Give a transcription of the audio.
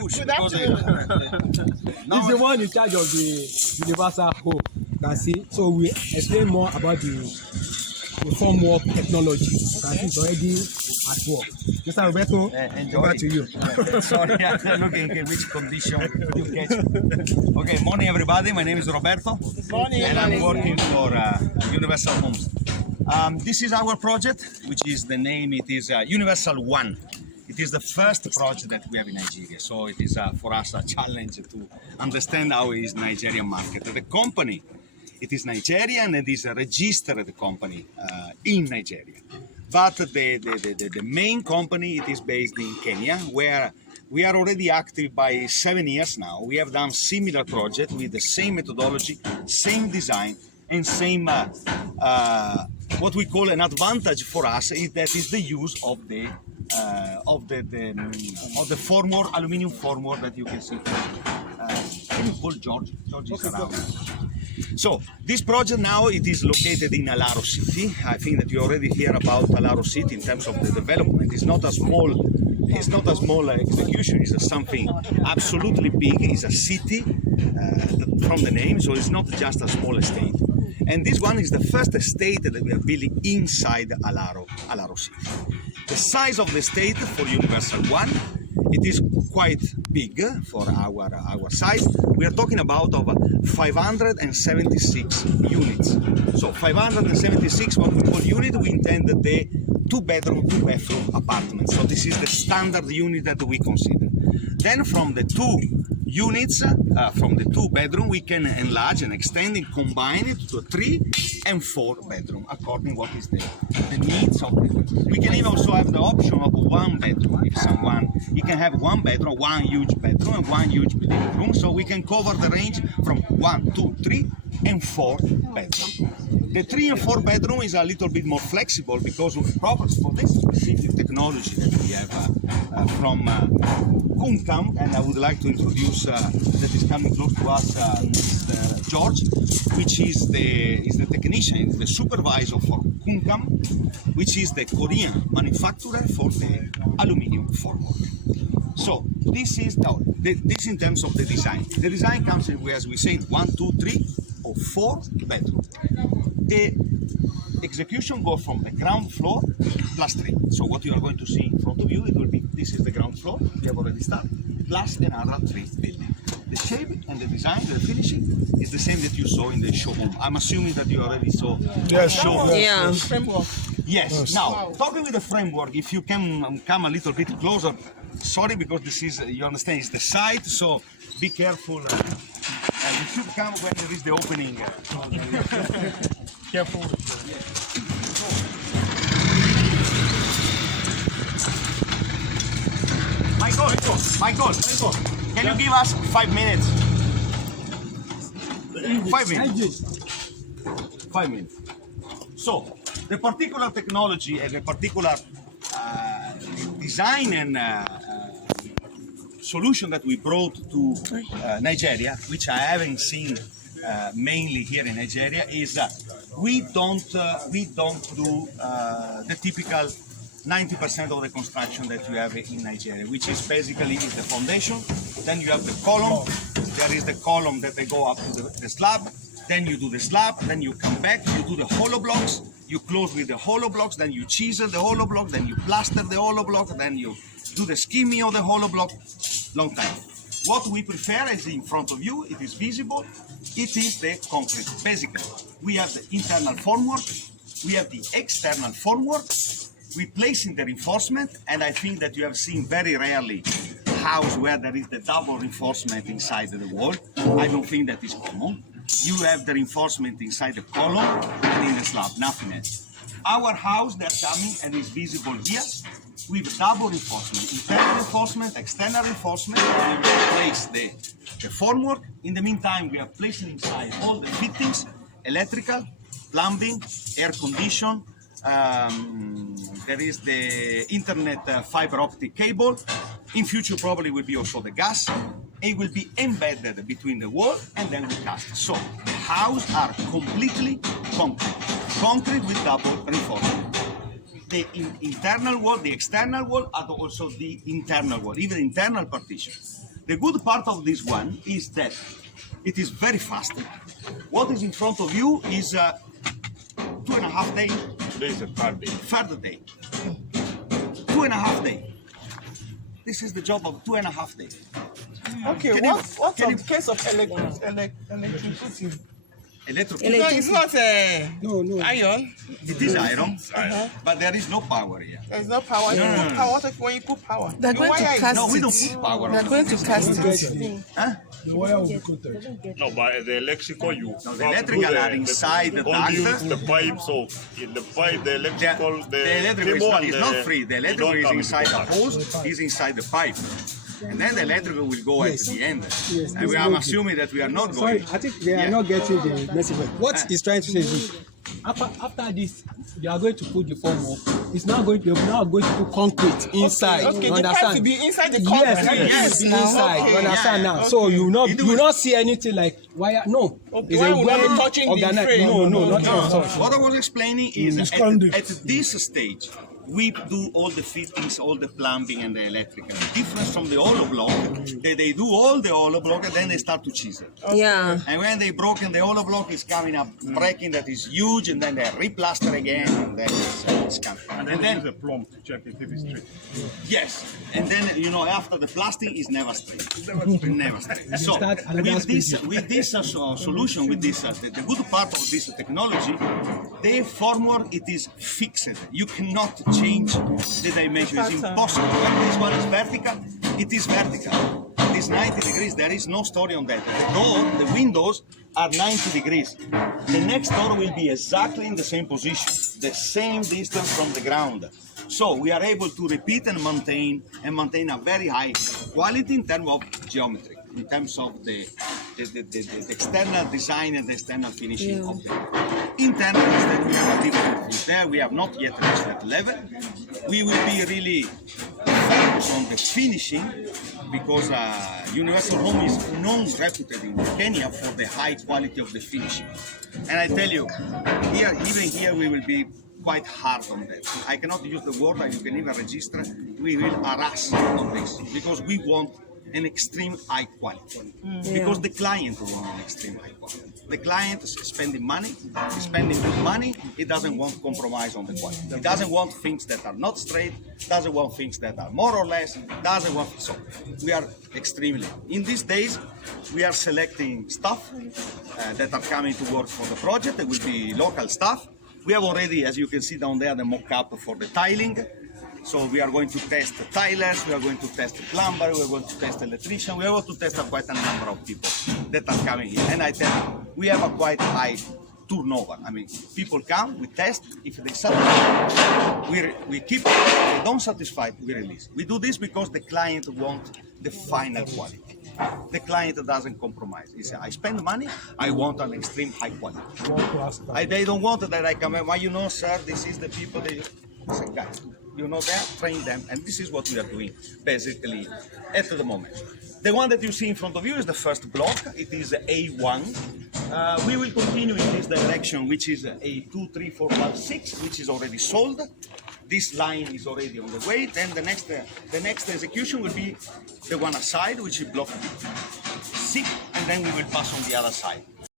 push. Good Because He's the one in charge of the universal home. Can see. So we explain more about the formwork technology. You can see it's already at work. Mr. Roberto, over to you. Sorry, I'm looking at which condition you catch. Okay, morning everybody. My name is Roberto. Morning. And I'm working for Universal Homes. This is our project, which is the name. It is Universal One. It is the first project that we have in Nigeria, so it is for us a challenge to understand how is Nigerian market. The company, it is Nigerian and is a registered company in Nigeria. But the main company, it is based in Kenya, where we are already active by 7 years now. We have done similar project with the same methodology, same design, and same what we call an advantage for us is that is the use of the formwork, aluminium formwork that you can see. Can you call George? George is around. So this project now it is located in Alaro City. I think that you already hear about Alaro City in terms of the development. It's not a small execution. It's something absolutely big. It's a city from the name, so it's not just a small estate. And this one is the first estate that we are building inside Alaro City. The size of the estate for Universal One, it is quite big for our size. We are talking about of 576 units. So 576, what we call unit, we intend the 2-bedroom, 2-bathroom apartment. So this is the standard unit that we consider. Then from the 2 units, from the 2-bedroom, we can enlarge and extend and combine it to a 3 and 4 bedroom, according what is the needs of the. We can even also have the option of 1 bedroom. If someone, you can have 1 bedroom, 1 huge bedroom, and 1 huge living room. So we can cover the range from 1, 2, 3, and 4 bedroom. The 3 and 4 bedroom is a little bit more flexible because of properties for this specific technology that we have from Kunkam, and I would like to introduce that is coming close to us, Mr. George, which is the technician, the supervisor for Kunkam, which is the Korean manufacturer for the aluminium formwork. So this is this in terms of the design. The design comes in, as we say, 1, 2, 3, or 4 bedrooms. The execution goes from the ground floor plus 3. So what you are going to see in front of you, it will be, this is the ground floor, we have already started, plus another 3 buildings. The shape and the design, the finishing, is the same that you saw in the showroom. I'm assuming that you already saw the showroom. Yeah. Yes. Now, talking with the framework, if you can come a little bit closer, sorry, because this is, you understand, it's the site, so be careful. You should come when there is the opening. Careful. Michael, can you give us 5 minutes? 5 minutes. 5 minutes. So, the particular technology and the particular design and solution that we brought to Nigeria, which I haven't seen mainly here in Nigeria, is we don't do the typical 90% of the construction that you have in Nigeria, which is basically is the foundation, then you have the column, there is the column that they go up to the slab, then you do the slab, then you come back, you do the hollow blocks, you close with the hollow blocks, then you chisel the hollow block, then you plaster the hollow block, then you do the skimming of the hollow block. Long time. What we prefer is in front of you, it is visible, it is the concrete. Basically, we have the internal formwork, we have the external formwork, we place in the reinforcement, and I think that you have seen very rarely a house where there is the double reinforcement inside the wall. I don't think that is common. You have the reinforcement inside the column and in the slab, nothing else. Our house that's coming and is visible here, with double reinforcement, internal reinforcement, external reinforcement, and we place the formwork. In the meantime, we are placing inside all the fittings, electrical, plumbing, air condition, there is the internet fiber optic cable. In future probably will be also the gas. It will be embedded between the wall and then we cast. So the house are completely concrete with double reinforcement. The internal wall, the external wall, and also the internal wall, even internal partition. The good part of this one is that it is very fast. What is in front of you is 2.5 days. This is a third day. Third day. 2.5 days. This is the job of 2.5 days. Okay, Can you- what's can on you- the case of electricity? Electrocution. It's not No. iron. It is iron, but there is no power here. There's no power. You put power. What if when you put power? They're The going to wire is- cast No, we it. don't put power They're on going to cast Get it. the, Huh? the wire will be coated. No, but the electrical you. No, the electrical are inside the conduits, duct. the pipe. So in the pipe, the electrical, The electrical cable and is not free. The they electrical don't is come inside the into hose, is inside the pipe. And then the electrical will go at the end. Yes, And we are assuming that we are not Sorry, going. I think they are not getting the message. What he's trying to say is this. After this, they are going to put the form up. It's now going. They're now going to put concrete inside. Okay, you the understand? pipe to be inside the concrete. Yes, Yes. inside. Okay. You understand Yeah. now? So you not It you will- not see anything like wire. No, Okay, wire will not be well touching the organized. frame. No, not No. touch. What I was explaining is It's at conduit. this stage, we do all the fittings, all the plumbing and the electrical. The difference from the hollow block, they do all the hollow block and then they start to chisel. Yeah. And when they broken, the hollow block is coming up, breaking that is huge, and then they replaster again, and then it's coming. And then use a plumb to check if it is straight. Yes, and then after the plasting is never straight. Never straight. So start another with this solution, with this the good part of this technology, the formwork it is fixed. You cannot change the dimension. It's impossible. When this one is vertical, it is vertical. It is 90 degrees. There is no story on that. The door, the windows are 90 degrees. The next door will be exactly in the same position, the same distance from the ground. So we are able to repeat and maintain a very high quality in terms of geometry, in terms of the external design and the external finishing of the internal is that we have a different things there. We have not yet reached that level. We will be really focused on the finishing because Universal Home is known, reputed in Kenya for the high quality of the finishing. And I tell you, even here we will be quite hard on that. I cannot use the word, you can even register. We will harass on this because we want an extreme high quality. Because the client wants an extreme high quality. The client is spending money, is spending good money, he doesn't want compromise on the quality. He doesn't want things that are not straight, doesn't want things that are more or less, doesn't want, so we are extremely. In these days, we are selecting staff that are coming to work for the project. It will be local staff. We have already, as you can see down there, the mock-up for the tiling. So we are going to test the tilers, we are going to test the plumber, we are going to test the electrician, we are going to test quite a number of people that are coming here. And I tell you, we have a quite high turnover. I mean, people come, we test, if they satisfy, we keep, if they don't satisfy, we release. We do this because the client wants the final quality. The client doesn't compromise. He says, I spend money, I want an extreme high quality. They don't want that I come, why sir, this is the people, I say, guys, train them, and this is what we are doing, basically, at the moment. The one that you see in front of you is the first block. It is A1. We will continue in this direction, which is A2, 3, 4, 5, 6, which is already sold. This line is already on the way. Then the next execution will be the one aside, which is block C, and then we will pass on the other side.